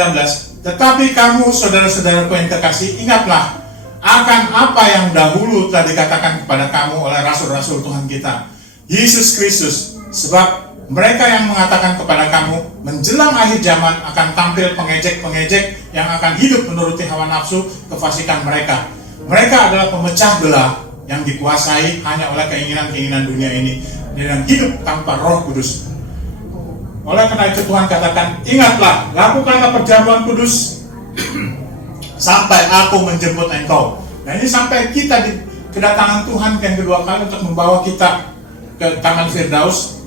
Tetapi kamu saudara-saudaraku yang terkasih, ingatlah akan apa yang dahulu telah dikatakan kepada kamu oleh rasul-rasul Tuhan kita, Yesus Kristus. Sebab mereka yang mengatakan kepada kamu, menjelang akhir zaman akan tampil pengejek-pengejek yang akan hidup menuruti hawa nafsu kefasikan mereka. Mereka adalah pemecah belah yang dikuasai hanya oleh keinginan-keinginan dunia ini, dan hidup tanpa Roh Kudus. Oleh karena itu Tuhan katakan, ingatlah, lakukanlah perjamuan kudus sampai aku menjemput engkau. Nah, ini sampai kita di kedatangan Tuhan yang kedua kali untuk membawa kita ke Taman Firdaus,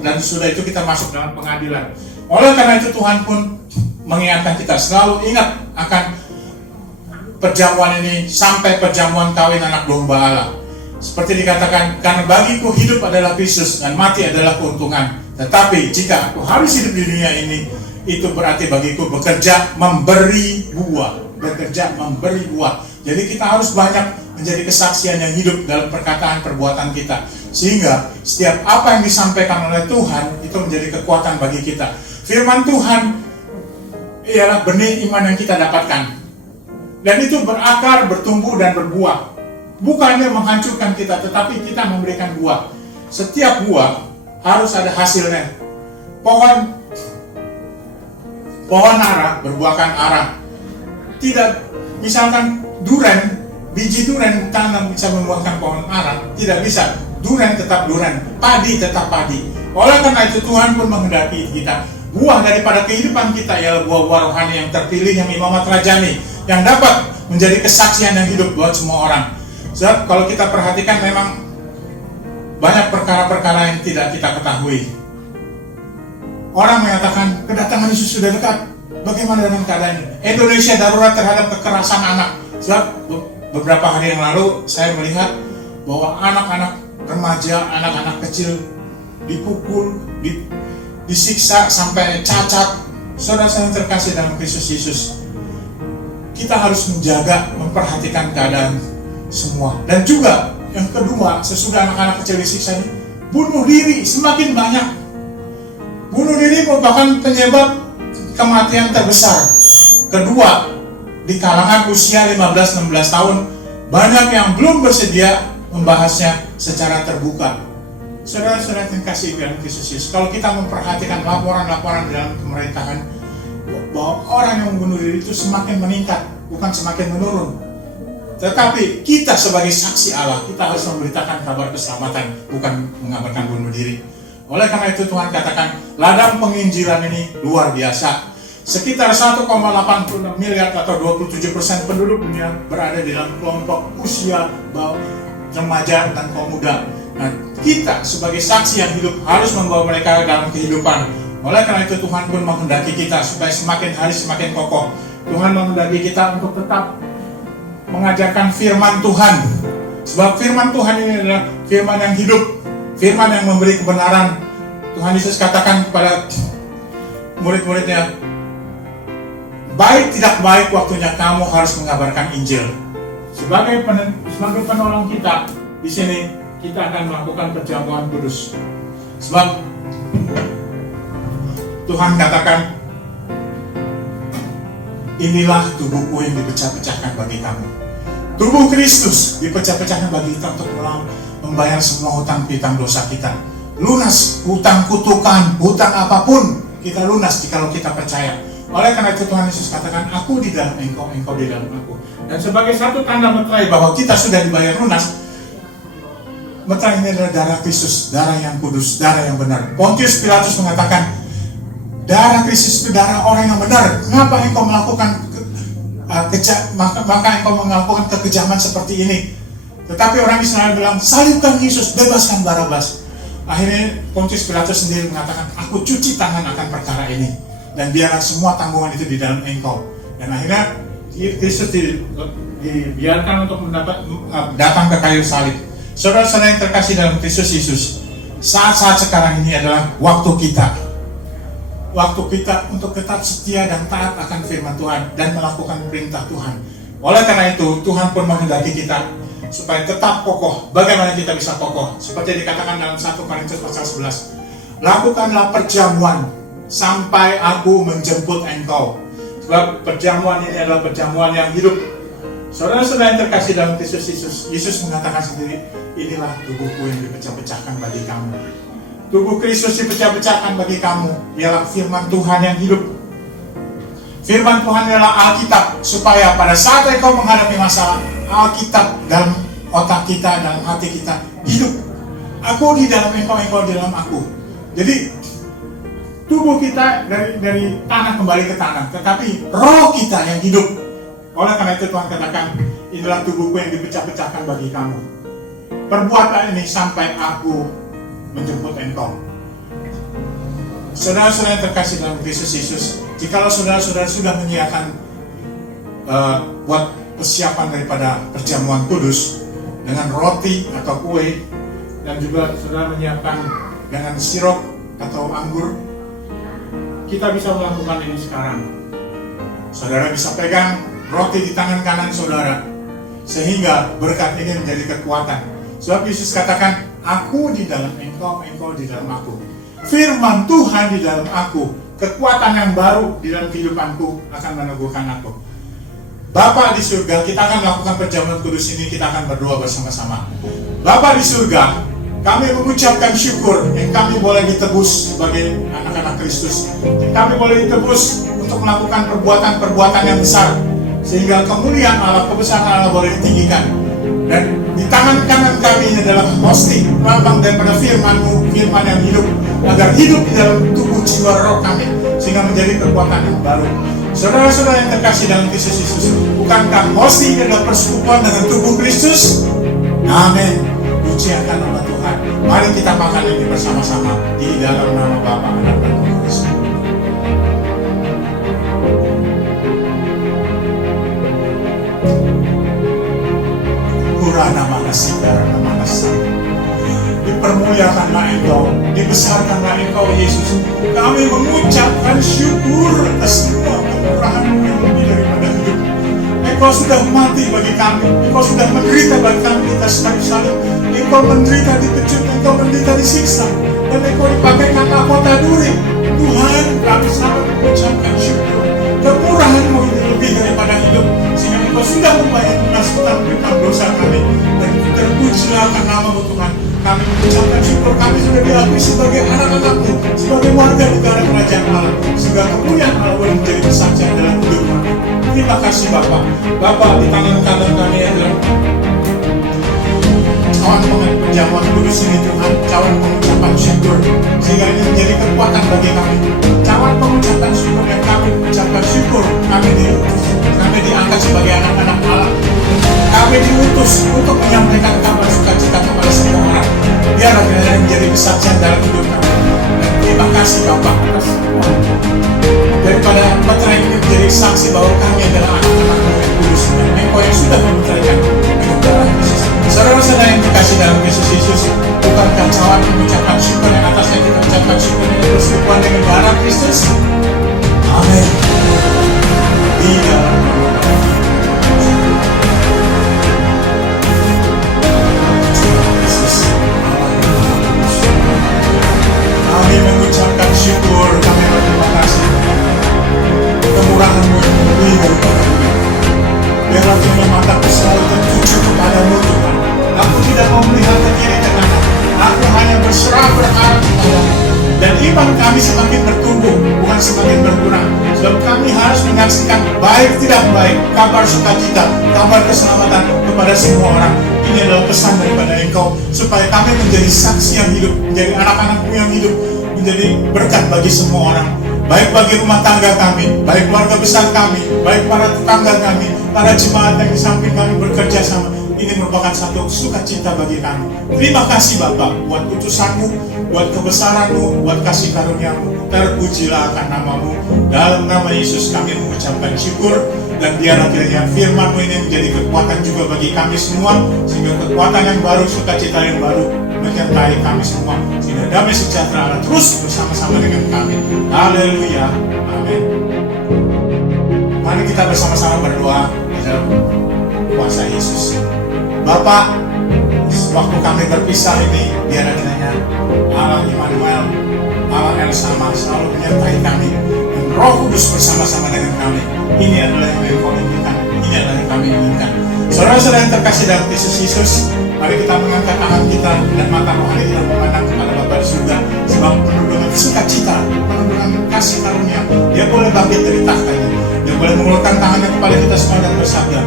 dan sudah itu kita masuk dalam pengadilan. Oleh karena itu Tuhan pun mengingatkan kita selalu ingat akan perjamuan ini sampai perjamuan kawin anak domba Allah. Seperti dikatakan, karena bagiku hidup adalah Kristus dan mati adalah keuntungan. Tetapi jika aku harus hidup di dunia ini, itu berarti bagiku bekerja memberi buah. bekerja, memberi buah. Jadi kita harus banyak menjadi kesaksian yang hidup dalam perkataan perbuatan kita, sehingga setiap apa yang disampaikan oleh Tuhan itu menjadi kekuatan bagi kita. Firman Tuhan ialah benih iman yang kita dapatkan, dan itu berakar, bertumbuh dan berbuah. Bukannya menghancurkan kita, tetapi kita memberikan buah. Setiap buah harus ada hasilnya. Pohon ara berbuahkan ara. Tidak, misalkan durian, biji durian tanam bisa membuahkan pohon ara, tidak bisa. Durian tetap durian, padi tetap padi. Oleh karena itu Tuhan pun menghendaki kita, buah daripada kehidupan kita ialah buah-buah rohani yang terpilih, yang imamat rajani, yang dapat menjadi kesaksian yang hidup buat semua orang. Sebab kalau kita perhatikan memang banyak perkara-perkara yang tidak kita ketahui. Orang mengatakan kedatangan Yesus sudah dekat. Bagaimana dengan keadaannya? Indonesia darurat terhadap kekerasan anak. Sebab beberapa hari yang lalu saya melihat bahwa anak-anak remaja, anak-anak kecil dipukul, disiksa sampai cacat. Saudara-saudara yang terkasih dalam Kristus Yesus, kita harus menjaga, memperhatikan keadaan semua. Dan juga yang kedua, sesudah anak-anak kecil disiksa ini, bunuh diri semakin banyak. Bunuh diri merupakan penyebab kematian terbesar. Kedua, di kalangan usia 15-16 tahun, banyak yang belum bersedia membahasnya secara terbuka. Saudara-saudara yang kasih dalam Kristus Yesus, kalau kita memperhatikan laporan-laporan dalam pemerintahan bahwa orang yang membunuh diri itu semakin meningkat, bukan semakin menurun. Tetapi kita sebagai saksi Allah, kita harus memberitakan kabar keselamatan, bukan mengabarkan bunuh diri. Oleh karena itu Tuhan katakan, ladang penginjilan ini luar biasa. Sekitar 1,86 miliar atau 27% penduduk dunia berada di dalam kelompok usia remaja dan kaum muda. Nah, kita sebagai saksi yang hidup harus membawa mereka dalam kehidupan. Oleh karena itu Tuhan pun menghendaki kita supaya semakin hari semakin kokoh. Tuhan menghendaki kita untuk tetap mengajarkan firman Tuhan. Sebab firman Tuhan ini adalah firman yang hidup, firman yang memberi kebenaran. Tuhan Yesus katakan kepada murid-muridnya, baik tidak baik waktunya kamu harus mengabarkan Injil. Sebagai penolong kita di sini, kita akan melakukan perjamuan kudus. Sebab Tuhan katakan, inilah tubuhku yang dipecah-pecahkan bagi kamu. Tubuh Kristus dipecah-pecahkan bagi kita untuk membayar semua hutang piutang dosa kita. Lunas hutang kutukan, hutang apapun kita lunas jika kita percaya. Oleh karena itu Tuhan Yesus katakan, aku di dalam engkau, engkau di dalam aku. Dan sebagai satu tanda meterai bahwa kita sudah dibayar lunas, meterai ini adalah darah Kristus, darah yang kudus, darah yang benar. Pontius Pilatus mengatakan, darah Kristus itu darah orang yang benar. Kenapa engkau melakukan maka engkau melakukan kekejaman seperti ini? Tetapi orang Israel bilang, salibkan Yesus, bebaskan Barabas. Akhirnya Pontius Pilatus sendiri mengatakan, aku cuci tangan akan perkara ini, dan biarlah semua tanggungan itu di dalam engkau. Dan akhirnya Kristus dibiarkan untuk datang ke kayu salib. Saudara-saudara yang terkasih dalam Kristus Yesus, saat-saat sekarang ini adalah waktu kita untuk tetap setia dan taat akan firman Tuhan dan melakukan perintah Tuhan. Oleh karena itu Tuhan pun menghendaki kita supaya tetap kokoh. Bagaimana kita bisa kokoh? Seperti dikatakan dalam 1 Korintus pasal 11, lakukanlah perjamuan sampai aku menjemput engkau. Sebab perjamuan ini adalah perjamuan yang hidup. Saudara-saudara yang terkasih dalam Kristus Yesus, Yesus mengatakan sendiri, inilah tubuhku yang dipecah-pecahkan bagi kamu. Tubuh Kristus dipecah-pecahkan bagi kamu, ialah firman Tuhan yang hidup. Firman Tuhan adalah Alkitab, supaya pada saat engkau menghadapi masalah, Alkitab dalam otak kita, dalam hati kita hidup. Aku di dalam engkau, engkau di dalam aku. Jadi tubuh kita dari tanah kembali ke tanah, tetapi roh kita yang hidup. Oleh karena itu Tuhan katakan, inilah tubuhku yang dipecah-pecahkan bagi kamu. Perbuatlah ini sampai aku menjemput engkau. Saudara-saudara yang terkasih dalam Kristus Yesus, jikalau saudara-saudara sudah menyiapkan buat persiapan daripada perjamuan kudus dengan roti atau kue, dan juga saudara menyiapkan dengan sirup atau anggur, kita bisa melakukan ini sekarang. Saudara bisa pegang roti di tangan kanan saudara, sehingga berkat ini menjadi kekuatan. Sebab Yesus katakan, aku di dalam engkau, engkau di dalam aku. Firman Tuhan di dalam aku, kekuatan yang baru di dalam kehidupanku akan meneguhkan aku. Bapa di surga, kita akan melakukan perjamuan kudus ini, kita akan berdoa bersama-sama. Bapa di surga, kami mengucapkan syukur yang kami boleh ditebus sebagai anak-anak Kristus. Kami boleh ditebus untuk melakukan perbuatan-perbuatan yang besar, sehingga kemuliaan Allah, kebesaran Allah boleh ditinggikan. Dan di tangan kanan kami ini adalah hosti, lambang daripada firman-Mu, firman yang hidup, agar hidup di dalam tubuh jiwa roh kami, sehingga menjadi kekuatan yang baru. Saudara-saudara yang terkasih dalam Kristus Yesus, bukankah hosti adalah persekutuan dengan tubuh Kristus? Amin. Puji akan nama Tuhan. Mari kita makan ini bersama-sama di dalam nama Bapa, Anak, dan Roh Kudus. Purana manasika, manasa. Dipermuliakanlah Engkau, dibesarkanlah Engkau Yesus. Kami mengucapkan syukur atas semua kemurahan-Mu yang lebih daripada hidup. Engkau sudah mati bagi kami, Engkau sudah menderita bagi kami di atas kayu salib. Engkau menderita dipecut, Engkau menderita disiksa, dan Engkau dipakaikan mahkota duri. Tuhan, kami sangat mengucapkan syukur. Kemurahan-Mu ini lebih daripada hidup, sehingga Engkau sudah membayar lunas hutang dosa kami. Dan terpujilah akan nama-Mu Tuhan. Kami mengucapkan syukur, kami sudah diakui sebagai anak-anak-Mu, sebagai warga negara kerajaan Allah, sehingga kemuliaan Allah boleh menjadi kesaksian dalam hidup kami. Terima kasih Bapak. Bapak, di tangan kanan kami adalah cawan perjamuan kudus ini Tuhan, cawan pengucapan syukur, sehingga ini menjadi kekuatan bagi kami. Cawan pengucapan syukur yang kami mengucapkan syukur, kami diangkat sebagai anak-anak Allah. Kami diutus untuk menyampaikan kabar sukacita kepada semua orang. Biar akhirnya menjadi kesaksian dalam hidup kami. Dan terima kasih Bapak atas semua. Daripada meterai ini menjadi saksi bahwa kami adalah anak-anak-Mu yang kudus, dan Engkau yang sudah memeteraikan dengan darah Yesus. Saudara-saudara yang dikasih dalam Kristus Yesus, bukankah cawan mengucapkan syukur yang atasnya kita ucapkan syukur yang bersekutuan dengan darah Kristus? Amin. Di dalam kami mengucapkan syukur, kami berterima kasih. Kemurahan-Mu yang lebih daripada hidup. Biarlah Tuhan mataku selalu tertuju kepada-Mu Tuhan. Aku tidak mau melihat ke kiri ke kanan. Aku hanya berserah berharap kepada-Mu. Dan iman kami semakin bertumbuh, bukan semakin berkurang. Sebab kami harus menyaksikan baik tidak baik, kabar sukacita, kabar keselamatan kepada semua orang. Ini adalah pesan daripada Engkau, supaya kami menjadi saksi yang hidup, menjadi anak-anak-Mu yang hidup, menjadi berkat bagi semua orang. Baik bagi rumah tangga kami, baik keluarga besar kami, baik para tetangga kami, para jemaat yang di samping kami bekerja sama. Ini merupakan satu sukacita bagi kami. Terima kasih Bapak buat utusan-Mu, buat kebesaran-Mu, buat kasih karunia-Mu. Terpujilah akan nama-Mu. Dalam nama Yesus kami mengucapkan syukur, dan biar akhirnya firman-Mu ini menjadi kekuatan juga bagi kami semua, sehingga kekuatan yang baru, sukacita yang baru menyertai kami semua, sehingga damai sejahtera Allah terus bersama-sama dengan kami. Haleluya. Amin. Mari kita bersama-sama berdoa di dalam kuasa Yesus. Bapak, waktu kami berpisah ini, biar kiranya Allah Immanuel, Allah yang sama selalu menyertai kami, dan Roh Kudus bersama-sama dengan kami. Ini adalah yang Engkau inginkan, ini adalah yang kami inginkan. Saudara-saudara yang terkasih dalam Kristus Yesus, mari kita mengangkat tangan kita dan mata rohani kita memandang kepada Bapa di surga. Sebab penuh dengan sukacita, penuh dengan kasih karunia, Dia boleh bangkit dari tahtanya. Dia boleh mengulurkan tangannya kepada kita semua dan bersabda,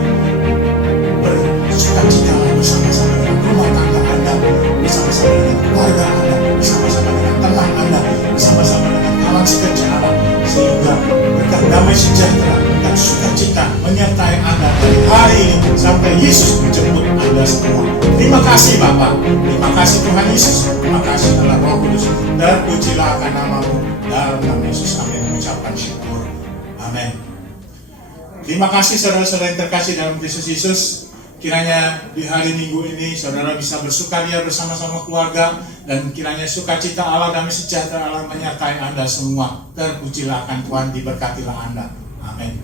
bersukacita bersama-sama dengan rumah tangga Anda, bersama-sama dengan keluarga Anda, bersama-sama dengan teman Anda, bersama-sama dengan kawan sekerja Anda, sehingga berkat damai sejahtera dan sukacita menyertai Anda dari hari ini sampai Yesus menjemput Anda semua. Terima kasih Bapa, terima kasih Tuhan Yesus, terima kasih Allah Roh Kudus. Terpujilah akan nama-Mu. Dalam nama Yesus kami mengucapkan syukur. Amin. Terima kasih saudara-saudara yang terkasih dalam Kristus Yesus. Kiranya di hari Minggu ini saudara bisa bersukaria bersama-sama keluarga, dan kiranya sukacita Allah, damai sejahtera Allah menyertai Anda semua. Terpujilah akan Tuhan, diberkatilah Anda. Amin.